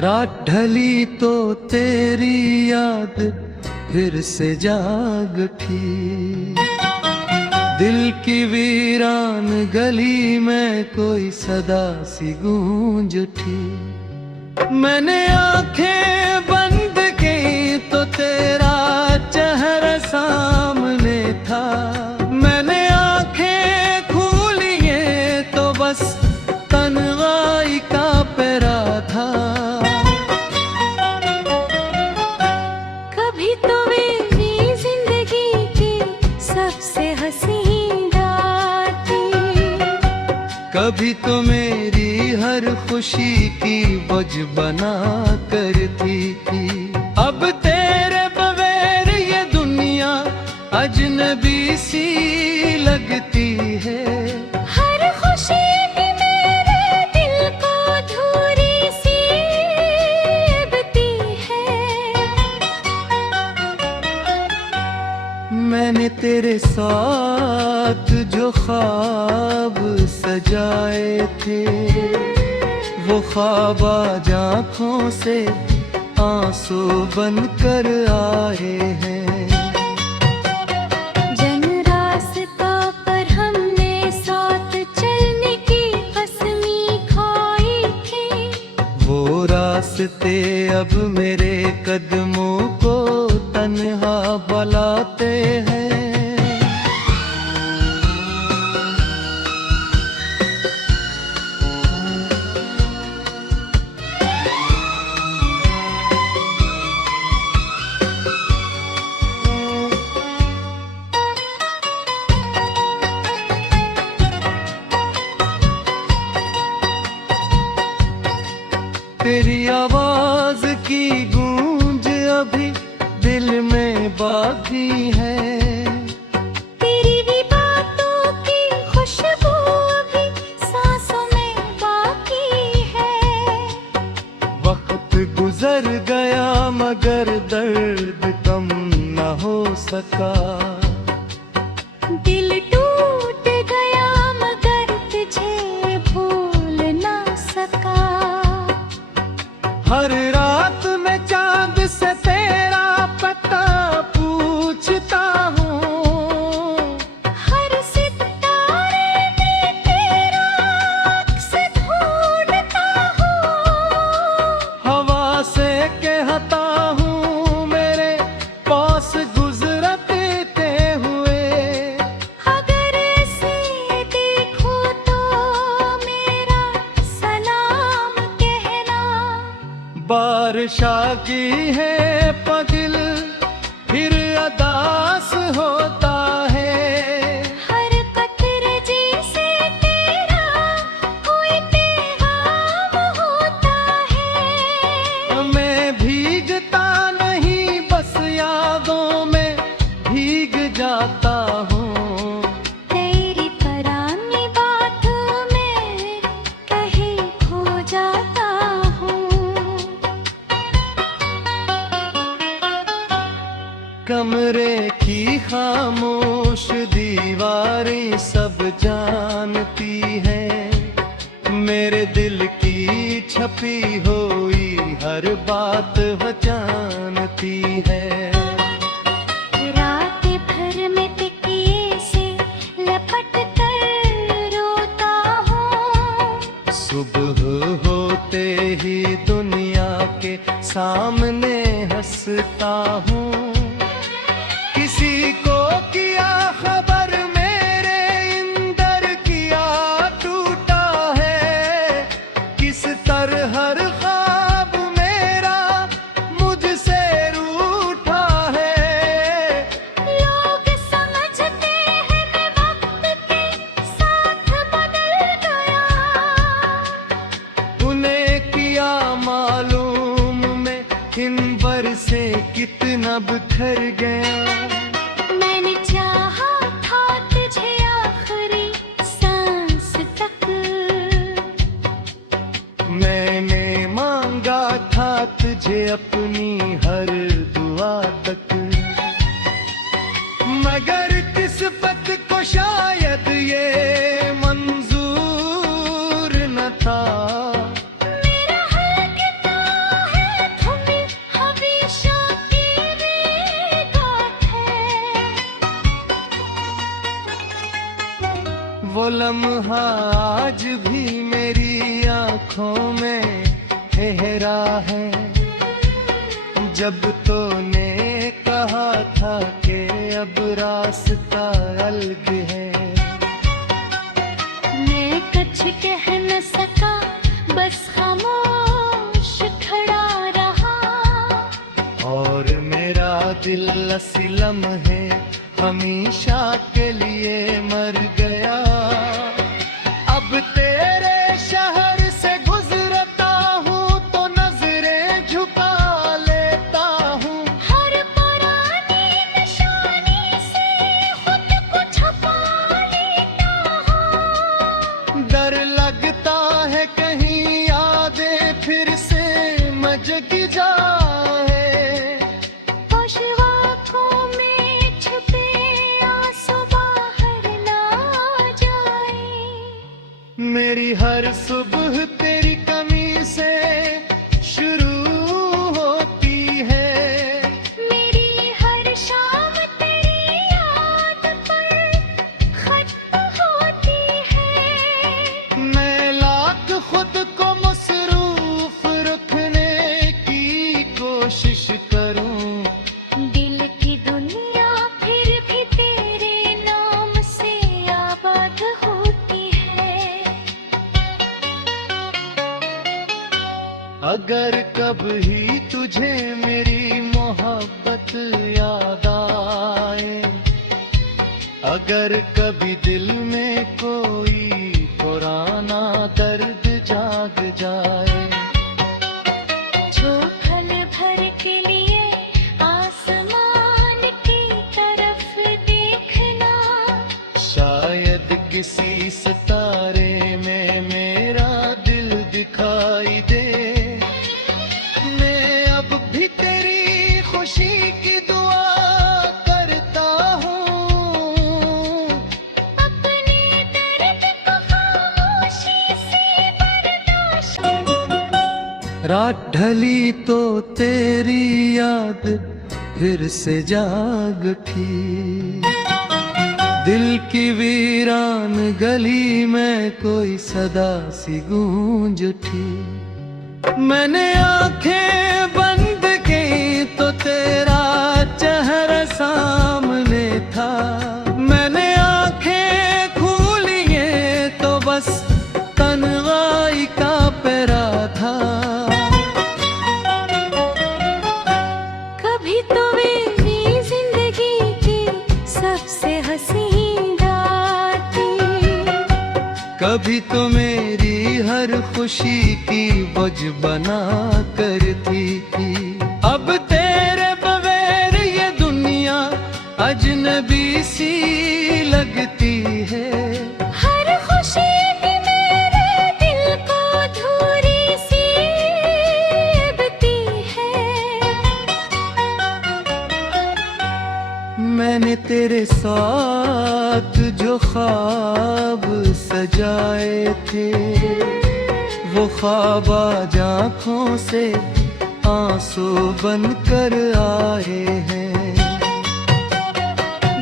रात ढली तो तेरी याद फिर से जाग उठी। दिल की वीरान गली में कोई सदा सी गूंज उठी। मैंने आंखें बंद की तो तेरा चेहरा सामने था। मैंने आंखें खोली तो बस तन्हाई का पैरा था। कभी तो मेरी जिंदगी की सबसे हसीन रात थी, कभी तो मेरी हर खुशी की वजह बना करती थी। अब तेरे बगैर ये दुनिया अजनबी सी लगती है। हर खुशी भी मेरे दिल को अधूरी सी लगती है। मैंने तेरे साथ जो ख्वाब सजाए थे वो ख्वाब आज आँखों से आंसू बनकर आए हैं। जन रास्तों पर हमने साथ चलने की कसमी खाई थी। वो रास्ते अब मेरे कदमों को तन्हा बुलाते हैं। तेरी आवाज की गूंज अभी दिल में बाकी है। तेरी भी बातों की खुशबू अभी सांसों में बाकी है। वक्त गुजर गया मगर दर्द कम न हो सका। दिल टूट गया मगर तुझे भूल ना सका। हर रात में चांद से तेरा पता पूछता हूँ। हर सितारे में तेरा अक्स ढूंढता हूँ। हवा से कहता हूँ मेरे पास गुजरते हुए। अगर ऐसे देखो तो मेरा सलाम कहना। बारिश आ गई है पदिल फिर अदास होता है। हर कतरे जैसे तेरा कोई पैगाम होता है। मैं भीगता नहीं बस यादों में भीग जाता हूँ। तेरी पुरानी बातों में कहीं खो जाता हूँ। कमरे की खामोश दीवारें सब जानती हैं। मेरे दिल की छपी हुई हर बात वह जानती है। रात भर में तकिए से लपट कर रोता हूँ। सुबह होते ही दुनिया के सामने हंसता हूँ। किसी को किया खबर मेरे इंदर किया टूटा है। किस तरह हर ख्वाब मेरा मुझसे रूठा है। लोग समझते हैं मैं वक्त के साथ बदल गया। उन्हें किया मालूम मैं किन बर से कितना बिखर गया। मैंने चाहा था तुझे आखिरी सांस तक। मैंने मांगा था तुझे अपनी हर दुआ तक। मगर किस्मत को शायद ये मंजूर न था। मेरा हर किताब वो लम्हा आज भी मेरी आंखों में ठहरा है, जब तूने कहा था कि अब रास्ता अलग है। मैं कुछ कह न सका, बस खामोश खड़ा रहा। और मेरा दिल इसी लम्हे हमेशा के लिए मर गया। अब तेरे शहर से गुजरता हूँ तो नजरें झुका लेता हूँ। हर पुरानी निशानी से खुद को छुपा लेता हूँ। डर लगता है कहीं यादें फिर से मजग जाए। आंखों में छुपे आंसू बाहर ना जाए। मेरी हर सुबह तेरी कमी से शुरू होती है। मेरी हर शाम तेरी याद पर खत्म होती है। मैं लाख खुद को मसरूफ रखने की कोशिश करूं, दिल की दुनिया फिर भी तेरे नाम से आबाद होती है। अगर कभी तुझे मेरी मोहब्बत याद आए, अगर कभी दिल में कोई पुराना दर्द जाग जाए, जो पल भर के लिए आसमान की तरफ देखना, शायद किसी सितारे में मेरा दिल दिखाई दे। मैं अब भी तेरी खुशी की दुआ करता हूँ। अपने दर्द को खामोशी से बर्दाश्त। रात ढली तो तेरी याद फिर से जाग उठी। दिल की वीरान गली में कोई सदा सी गूंज उठी। मैंने आंखें बंद की तो तेरा चेहरा सामने था। मैंने आंखें खोली तो बस तन्हाई का पैरा था। कभी तो मेरी जिंदगी की सबसे हसीन रात थी, कभी तो मेरी हर खुशी की वज बना करती थी। अब तेरे बगैर ये दुनिया अजनबी सी लगती है। हर खुशी भी मेरे दिल को धूरी सी लगती है। मैंने तेरे साथ जो ख्वाब सजाए थे, वो ख्वाब आज आँखों से आंसू बनकर आए हैं।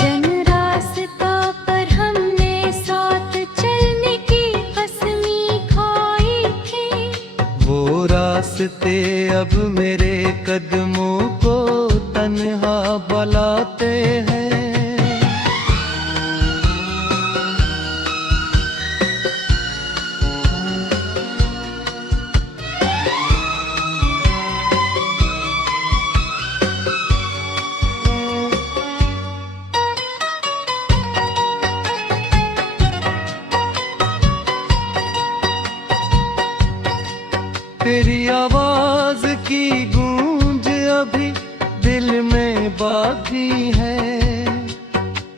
जन रास्तों पर हमने साथ चलने की कसमी खाई थी। वो रास्ते अब मेरे कदमों को तन्हा बुलाते हैं। तेरी आवाज की गूंज अभी दिल में बाकी है।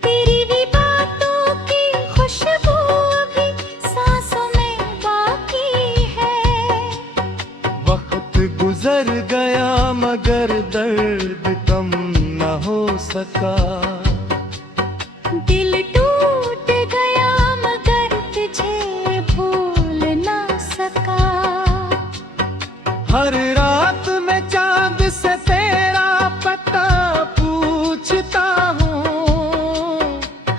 तेरी भी बातों की खुशबू अभी सांसों में बाकी है। वक्त गुजर गया मगर दर्द कम न हो सका। दिल टूट गया मगर तुझे भूल ना सका। हर रात में चांद से तेरा पता पूछता हूँ।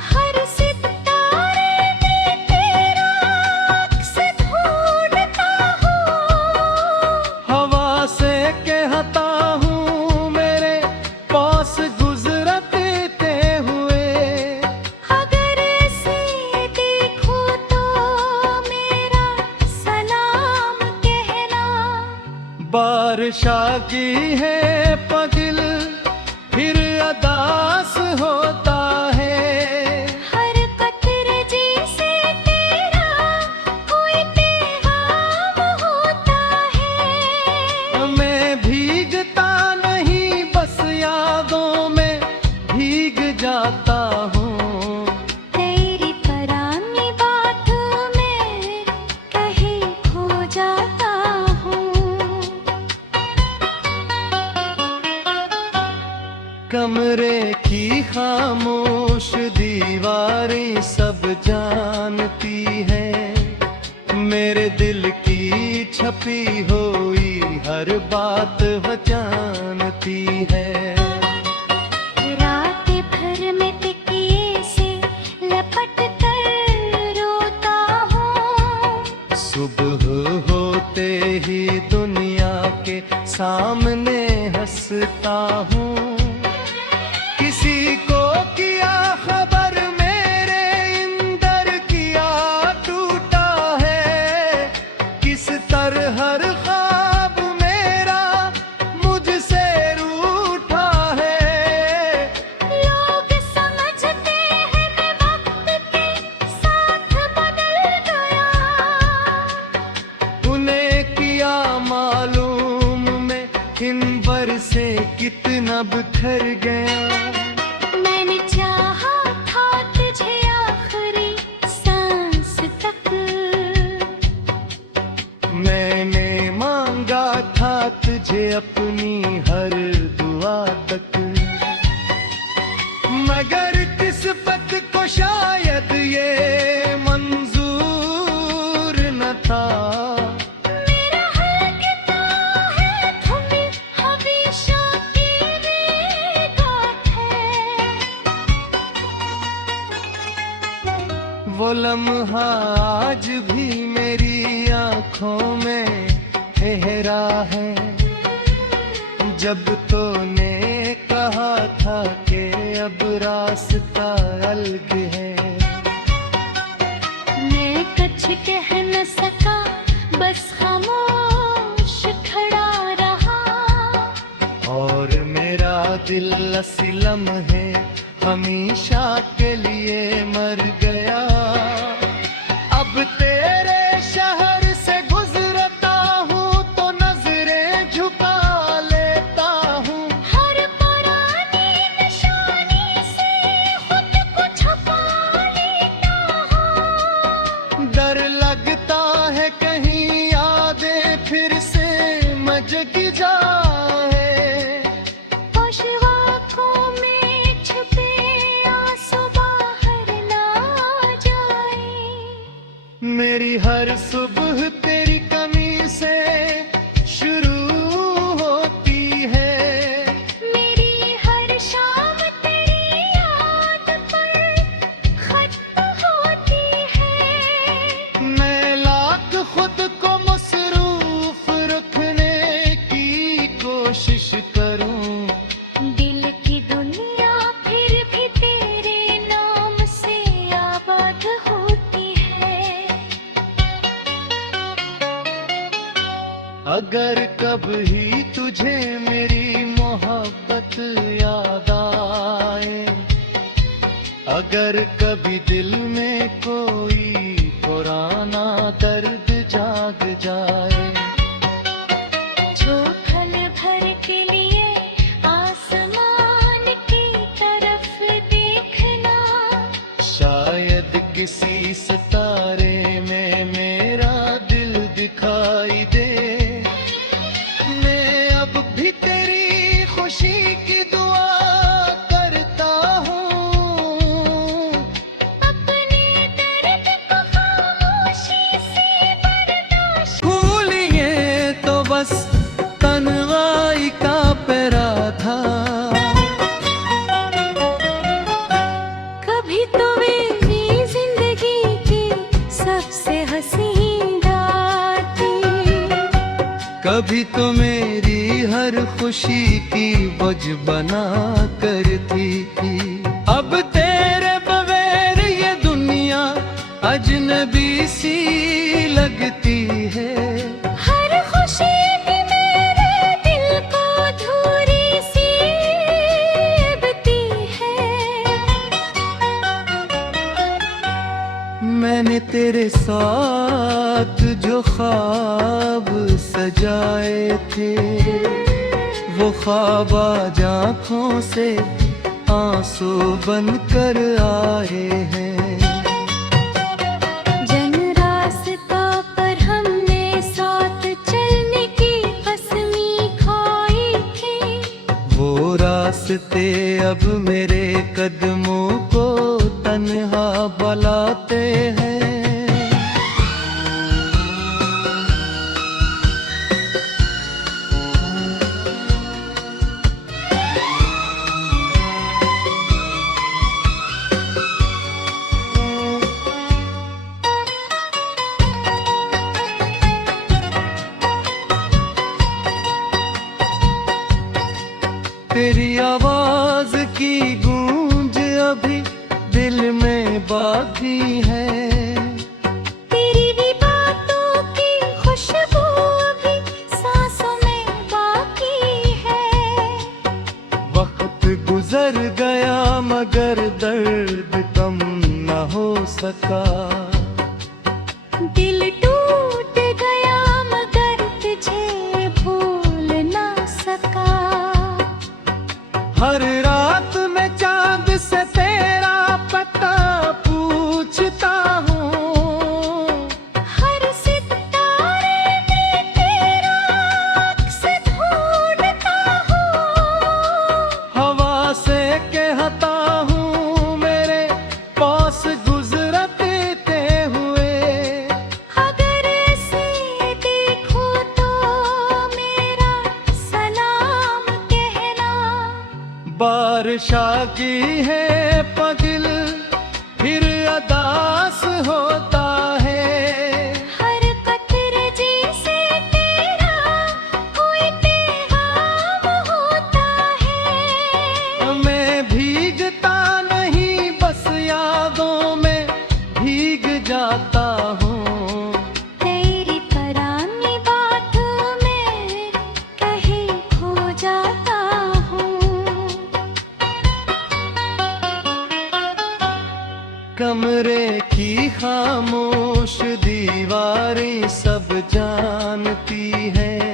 हर सितारे में तमशा की है पगिल फिर अदास होता है। हर कतरे जी से तेरा कोई पैगाम होता है। मैं भीगता नहीं बस यादों में भीग जाता हूँ। तेरी पुरानी बात में कहीं खो जाता हूँ। कमरे की खामोश दीवारें सब जानती है, मेरे दिल की छपी हुई हर बात वह जानती है। रात भर में तकिए से लपट कर रोता हूँ। सुबह होते ही दुनिया के सामने हंसता हूँ। किसी को किया खबर मेरे इंदर किया टूटा है। किस तरह हर ख्वाब मेरा मुझसे रूठा है। लोग समझते हैं मैं वक्त के साथ बदल गया। उन्हें किया मालूम मैं किन बर से कितना बिखर गया। मैंने चाहा था तुझे आखिरी सांस तक। मैंने मांगा था तुझे अपनी हर दुआ तक, मगर किस्मत को शायद ये मंजूर न था। मेरा हक तो है तुम्हें हमेशा तेरे गाथ है। वो लम्हा आज भी मेरी आंखों में ठहरा है, जब तूने कहा था कि अब रास्ता अलग है। मैं कुछ कह न सका बस खामोश खड़ा रहा। और मेरा दिल असलम है हमेशा के लिए मर गया। अब तेरे शहर से गुजरता हूँ तो नजरें झुका लेता हूँ। हर पुरानी निशानी से खुद को छुपा लेता हूँ। डर लगता है कहीं यादें फिर से मजग जाए। आंखों में छुपे आंसू बाहर ना जाए। मेरी हर सुबह तेरी कमी से शुरू होती है। मेरी हर शाम तेरी याद पर खत्म होती है। मैं लाख खुद को मसरूफ रखने की कोशिश करूं। दिल की दुनिया फिर भी तेरे नाम से आबाद होती है। अगर कभी तुझे मेरी मोहब्बत याद आए, अगर कभी दिल में कोई पुराना दर्द जाग जाए, जो पल भर के लिए आसमान की तरफ देखना। शायद किसी सितारे में मेरा दिल दिखाई दे। मैं अब भी तेरी खुशी की दुआ करता हूँ। अपने दर्द को खामोशी से बर्दाश्त। भूलिए तो बस तन्हाई का पैरा था। कभी तो मेरी जिंदगी की सबसे हसीन रात थी। कभी तो मेरी हर खुशी की वजह बना करती थी। अब तेरे बगैर ये दुनिया अजनबी सी लगती है। हर खुशी भी मेरे मैंने तेरे साथ जो ख्वाब सजाए थे, वो ख्वाब आज आँखों से आंसू बनकर आए हैं। जन रास्ता पर हमने साथ चलने की कसमी खाई थी, वो रास्ते अब मेरे कदमों को तन्हा बुलाते हैं। तेरी आवाज की गूंज अभी दिल में बाकी है, तेरी भी बातों की खुशबू अभी सांसों में बाकी है। वक्त गुजर गया मगर दर्द कम न हो सका, दिल टूट गया मगर तुझे भूल ना सका। हर रात मैं चांद से तेरा पता पूछता हूँ, हर सितारे में तेरा अक्स ढूंढता हूँ। हवा से कहता हूँ मेरे पास गुजरते हुए, अगर ऐसे देखूं तो मेरा सलाम कहना। बारिश आ गई है पगिल फिर अदास होता है, हर कतरे जैसे तेरा कोई पैगाम होता है। मैं भीगता नहीं बस यादों में भीग जाता हूँ। तेरी पुरानी बातों में कहीं खो जाता हूँ। कमरे की खामोश दीवारें सब जानती हैं,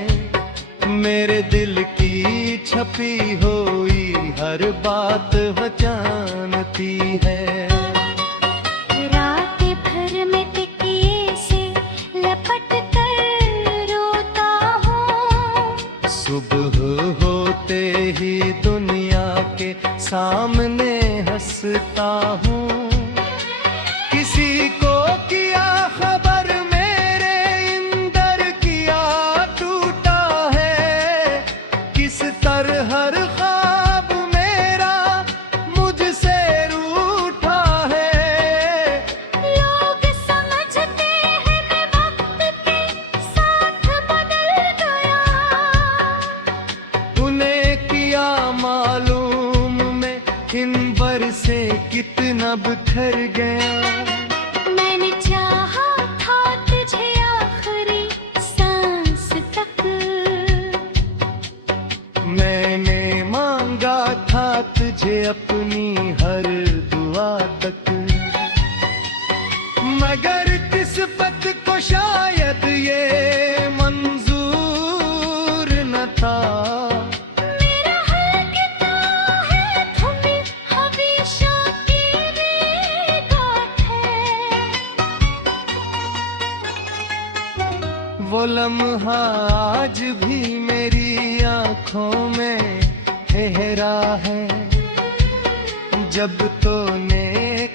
मेरे दिल की छपी हुई हर बात वह जानती है। रात भर में तकिए से लपट कर रोता हूँ, सुबह होते ही दुनिया के सामने हंसता हूँ। किसी को किया खबर मेरे इंदर किया टूटा है, किस तरह हर ख्वाब मेरा मुझसे रूठा है। लोग समझते हैं मैं वक्त के साथ बदल गया, उन्हें किया मालूम मैं इन बरसे कितना बिखर गया। मैंने चाहा था तुझे आखिरी सांस तक, मैंने मांगा था तुझे अपनी हर दुआ तक, मगर किस्मत को शायद ये मंजूर न था। मेरा हक है तुम्हें हमेशा तेरे गाथ है। वो लम्हा आज भी मेरी आंखों में ठहरा है, जब तूने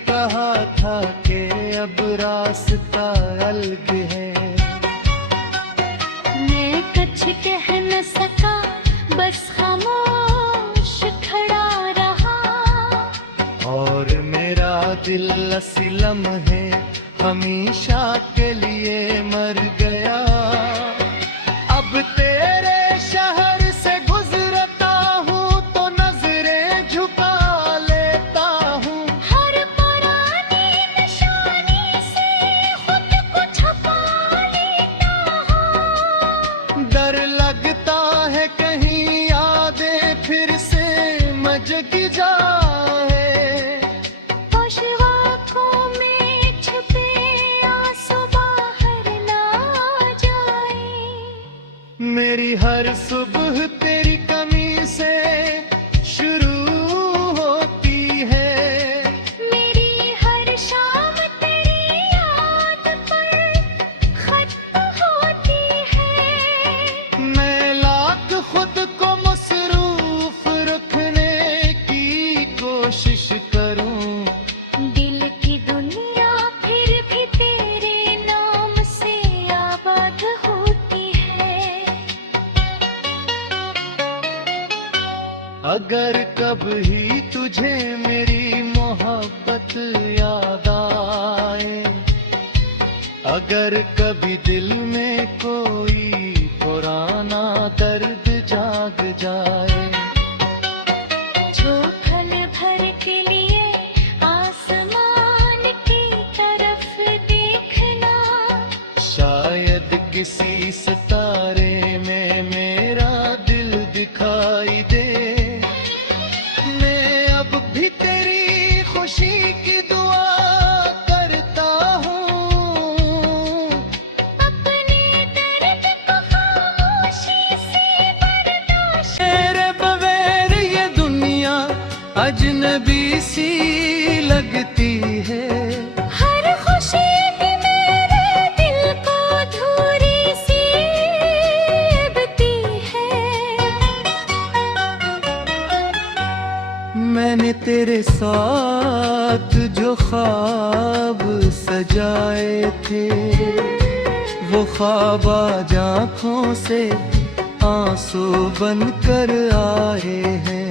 कहा था कि अब रास्ता अलग है। मैं कुछ कह न सका बस खामोश खड़ा रहा, और मेरा दिल असलम है हमेशा के लिए मर गया। अब तेरे शहर से गुजरता हूँ तो नजरें झुका लेता हूँ, हर पुरानी निशानी से खुद को छुपा लेता हूँ। डर लगता है कहीं यादें फिर से मजग जाए, खुशवाकों में छुपे अगर कभी तुझे मेरी मोहब्बत याद आए, अगर कभी दिल में कोई पुराना दर्द जाग जाए, जो पल भर के लिए आसमान की तरफ देखना, शायद किसी सितारे में मेरा दिल दिखाई दे। मैं अब भी तेरी खुशी की दुआ करता हूँ, अपने दर्द को खामोशी से बर्दाश्त। तेरे बगैर ये दुनिया अजनबी सी लगती है। हर खुशी भी मेरे दिल को धूरी सी लगती है। मैंने तेरे साथ जो ख्वाब सजाए थे, वो ख्वाब आज आँखों से आंसू बनकर आए हैं।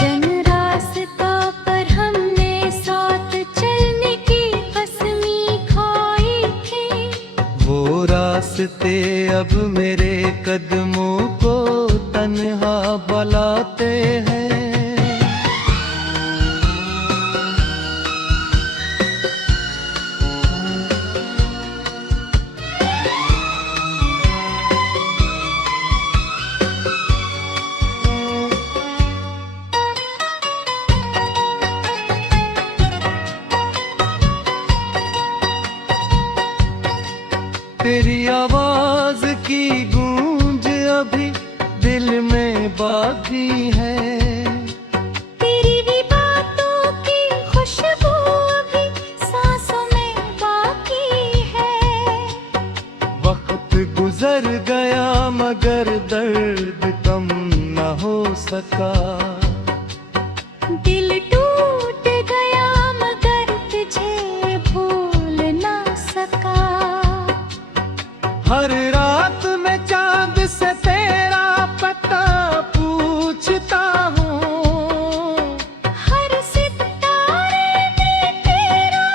जन रास्तों पर हमने साथ चलने की कसमी खाई थी, वो रास्ते अब मेरे कदमों को तन्हा बुलाते हैं। तेरी आवाज की गूंज अभी दिल में बाकी है, तेरी भी बातों की खुशबू अभी सांसों में बाकी है। वक्त गुजर गया मगर दर्द कम न हो सका, दिल टूट गया मगर तुझे भूल ना सका। हर रात मैं चांद से तेरा पता पूछता हूँ, हर सितारे में तेरा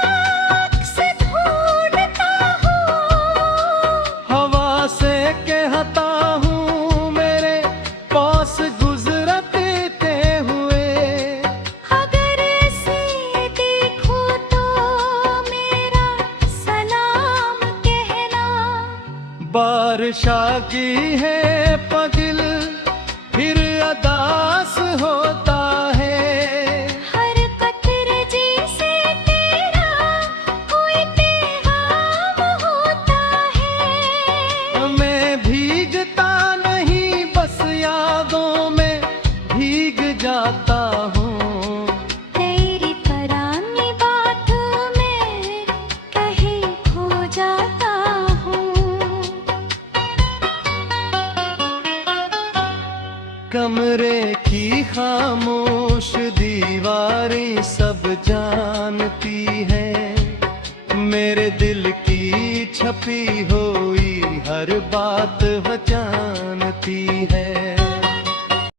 अक्स ढूंढता हूँ। हवा से कहता हूँ मेरे पास गुजरते हुए, अगर ऐसे देखो तो मेरा सलाम कहना। बारिश की है पगिल फिर अदास होता है, हर कतरे जैसे तेरा कोई पैगाम होता है। मैं भीगता नहीं बस यादों में भीग जाता हूँ। तेरी पुरानी बातों में कहीं खो जाता हूँ। कमरे की खामोश दीवारें सब जानती है, मेरे दिल की छपी हुई हर बात वह जानती है।